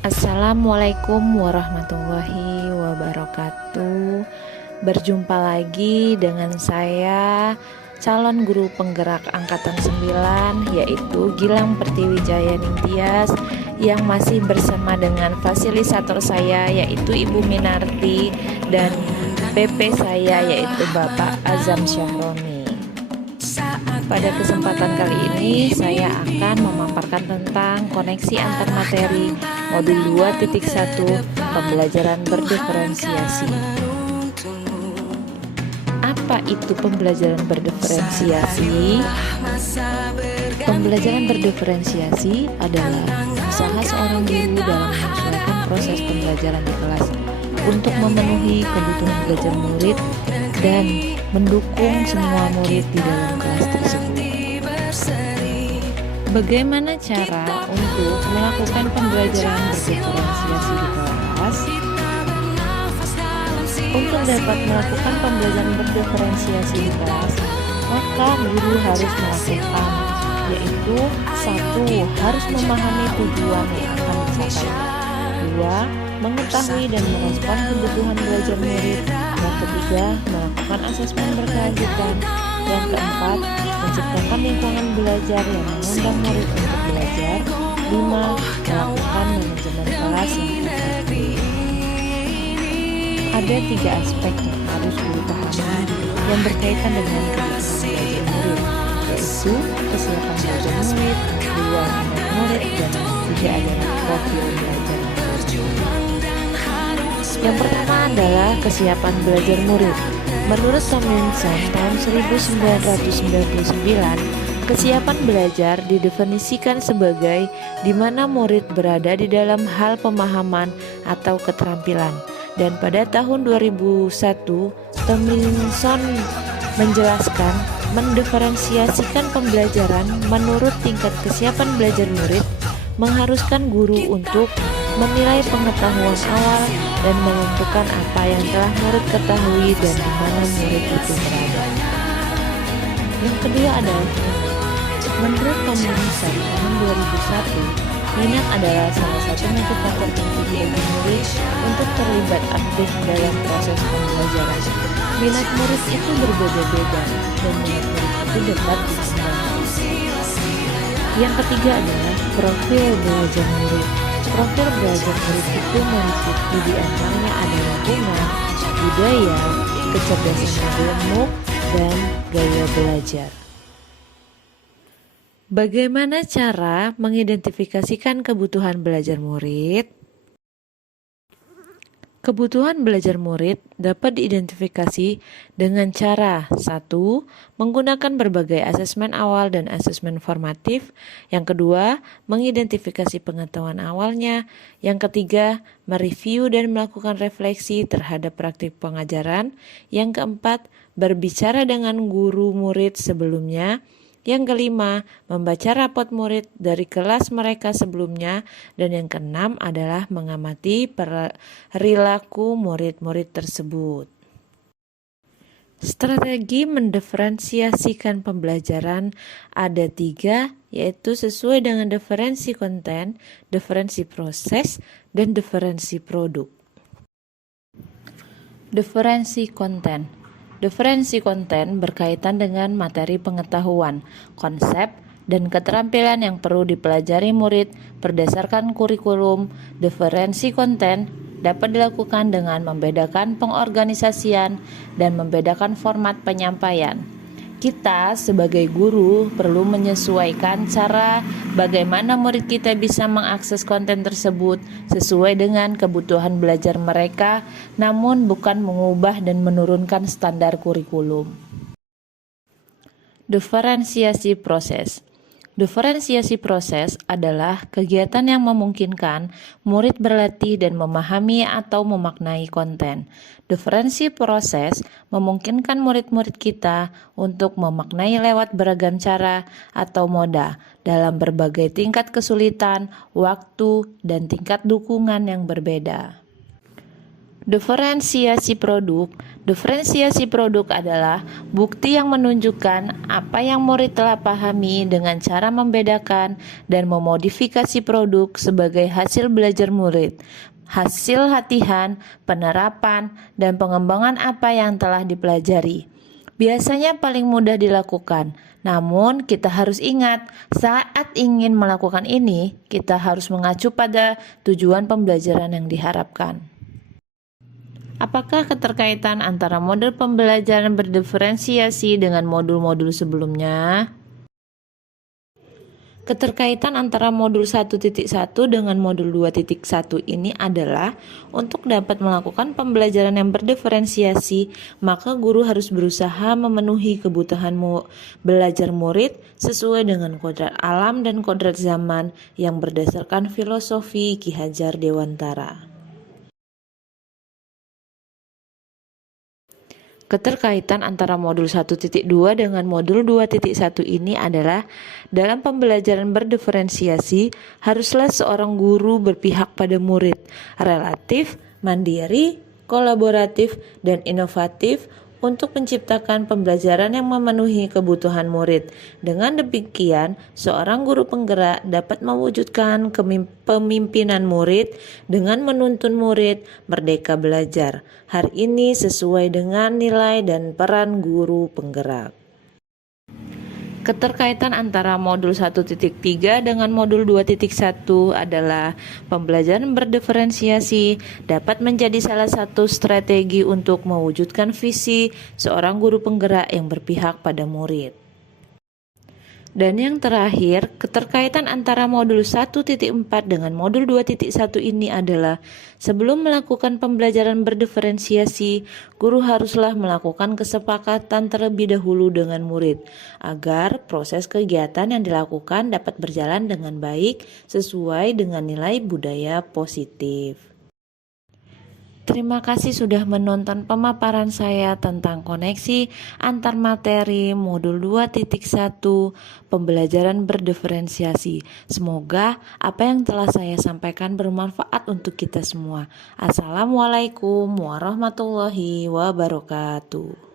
Assalamualaikum warahmatullahi wabarakatuh. Berjumpa lagi dengan saya, calon guru penggerak angkatan 9, yaitu Gilang Pertiwijaya Ningtyas, yang masih bersama dengan fasilisator saya, yaitu Ibu Minarti, dan PP saya, yaitu Bapak Azam Syahroni. Pada kesempatan kali ini saya akan memaparkan tentang koneksi antar materi modul 2.1 pembelajaran berdiferensiasi. Apa itu pembelajaran berdiferensiasi? Pembelajaran berdiferensiasi adalah usaha seorang guru dalam menyesuaikan proses pembelajaran di kelas untuk memenuhi kebutuhan belajar murid dan mendukung semua murid di dalam kelas tersebut. Bagaimana cara untuk melakukan pembelajaran berdiferensiasi di kelas? Untuk dapat melakukan pembelajaran berdiferensiasi di kelas, maka guru harus melakukan, yaitu 1. Harus memahami tujuan yang akan dicapai. 2. Mengetahui dan merespon kebutuhan belajar murid. Yang ketiga, melakukan asesmen berkelanjutan. Yang keempat, menciptakan lingkungan belajar yang mengundang murid untuk belajar. 5. Melakukan manajemen kelas yang efektif. Ada 3 aspek yang harus guru pahami yang berkaitan dengan kebutuhan belajar murid, yaitu kesiapan belajar murid, 2. minat murid, dan 3 adalah profil belajar murid. Yang pertama adalah kesiapan belajar murid. Menurut Tomlinson tahun 1999, kesiapan belajar didefinisikan sebagai di mana murid berada di dalam hal pemahaman atau keterampilan. Dan pada tahun 2001, Tomlinson menjelaskan mendiferensiasikan pembelajaran menurut tingkat kesiapan belajar murid mengharuskan guru untuk menilai pengetahuan awal dan menentukan apa yang telah murid ketahui dan di mana murid itu berada. Yang kedua adalah menurut Tomlinson tahun 2001, minat adalah salah satu motivator kunci bagi murid untuk terlibat aktif dalam proses pembelajaran. Minat murid itu berbeda-beda dan minat murid itu dapat dikembangkan. Yang ketiga adalah profil belajar murid. Profil belajar murid itu meliputi di antaranya ada lingkungan, budaya, kecerdasan ilmu, dan gaya belajar. Bagaimana cara mengidentifikasikan kebutuhan belajar murid? Kebutuhan belajar murid dapat diidentifikasi dengan cara 1. Menggunakan berbagai asesmen awal dan asesmen formatif. Yang kedua, mengidentifikasi pengetahuan awalnya. Yang ketiga, mereview dan melakukan refleksi terhadap praktik pengajaran. Yang keempat, berbicara dengan guru murid sebelumnya. Yang kelima, membaca rapot murid dari kelas mereka sebelumnya. Dan yang keenam adalah mengamati perilaku murid-murid tersebut. Strategi mendiferensiasikan pembelajaran ada 3, yaitu sesuai dengan diferensi konten, diferensi proses, dan diferensi produk. Diferensi konten. Diferensi konten berkaitan dengan materi pengetahuan, konsep, dan keterampilan yang perlu dipelajari murid berdasarkan kurikulum. Diferensi konten dapat dilakukan dengan membedakan pengorganisasian dan membedakan format penyampaian. Kita sebagai guru perlu menyesuaikan cara bagaimana murid kita bisa mengakses konten tersebut sesuai dengan kebutuhan belajar mereka, namun bukan mengubah dan menurunkan standar kurikulum. Diferensiasi proses. Diferensiasi proses adalah kegiatan yang memungkinkan murid berlatih dan memahami atau memaknai konten. Diferensi proses memungkinkan murid-murid kita untuk memaknai lewat beragam cara atau moda dalam berbagai tingkat kesulitan, waktu, dan tingkat dukungan yang berbeda. Diferensiasi produk. Diferensiasi produk adalah bukti yang menunjukkan apa yang murid telah pahami dengan cara membedakan dan memodifikasi produk sebagai hasil belajar murid, hasil latihan, penerapan, dan pengembangan apa yang telah dipelajari. Biasanya paling mudah dilakukan, namun kita harus ingat saat ingin melakukan ini, kita harus mengacu pada tujuan pembelajaran yang diharapkan. Apakah keterkaitan antara model pembelajaran berdiferensiasi dengan modul-modul sebelumnya? Keterkaitan antara modul 1.1 dengan modul 2.1 ini adalah untuk dapat melakukan pembelajaran yang berdiferensiasi, maka guru harus berusaha memenuhi kebutuhan belajar murid sesuai dengan kodrat alam dan kodrat zaman yang berdasarkan filosofi Ki Hajar Dewantara. Keterkaitan antara modul 1.2 dengan modul 2.1 ini adalah dalam pembelajaran berdiferensiasi, haruslah seorang guru berpihak pada murid, relatif, mandiri, kolaboratif, dan inovatif untuk menciptakan pembelajaran yang memenuhi kebutuhan murid. Dengan demikian, seorang guru penggerak dapat mewujudkan pemimpinan murid dengan menuntun murid merdeka belajar. Hal ini sesuai dengan nilai dan peran guru penggerak. Keterkaitan antara modul 1.3 dengan modul 2.1 adalah pembelajaran berdiferensiasi dapat menjadi salah satu strategi untuk mewujudkan visi seorang guru penggerak yang berpihak pada murid. Dan yang terakhir, keterkaitan antara modul 1.4 dengan modul 2.1 ini adalah sebelum melakukan pembelajaran berdiferensiasi, guru haruslah melakukan kesepakatan terlebih dahulu dengan murid agar proses kegiatan yang dilakukan dapat berjalan dengan baik sesuai dengan nilai budaya positif. Terima kasih sudah menonton pemaparan saya tentang koneksi antar materi modul 2.1 pembelajaran berdiferensiasi. Semoga apa yang telah saya sampaikan bermanfaat untuk kita semua. Assalamualaikum warahmatullahi wabarakatuh.